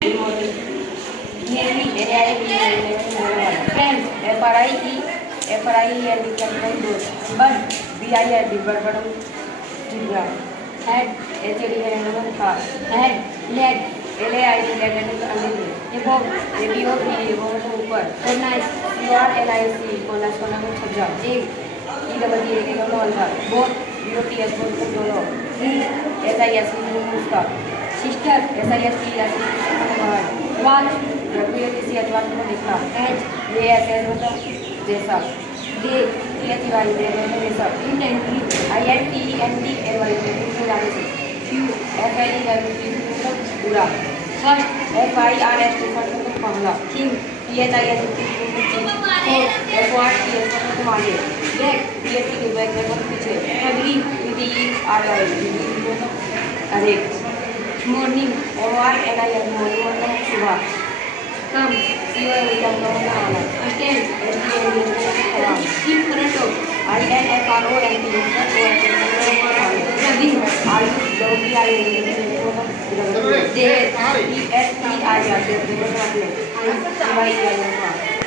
Friends, FRIE and the capital growth. Bud, BIR, Barbadum, Tigra. Head, HAD, and head, lead, LAID, lead, and above, ABO, ऊपर. So nice, URLIC, कोना कोना में छज्जा. एक, EWA के दोनों अंदर. Both, BOTS both को दोनों. SIS उसका. Sister, SIS Watch, WATC अजवान को देखा. Edge, ASS मतलब जैसा. Day, THY जैसा. Intently, INTEND LY को जाने से. Q, FIE मतलब बुरा. First, FIRS मतलब पहला. King, PHIS मतलब FORTS मतलब आगे. Back, PHC के बैक मतलब पीछे. Agree, ARR मतलब आगे. Morning, ORNIN morning मतलब सुबह. Come, COM मतलब आना. Stand, STAND मतलब in front of. INFRONT मतलब This, RUWIN मतलब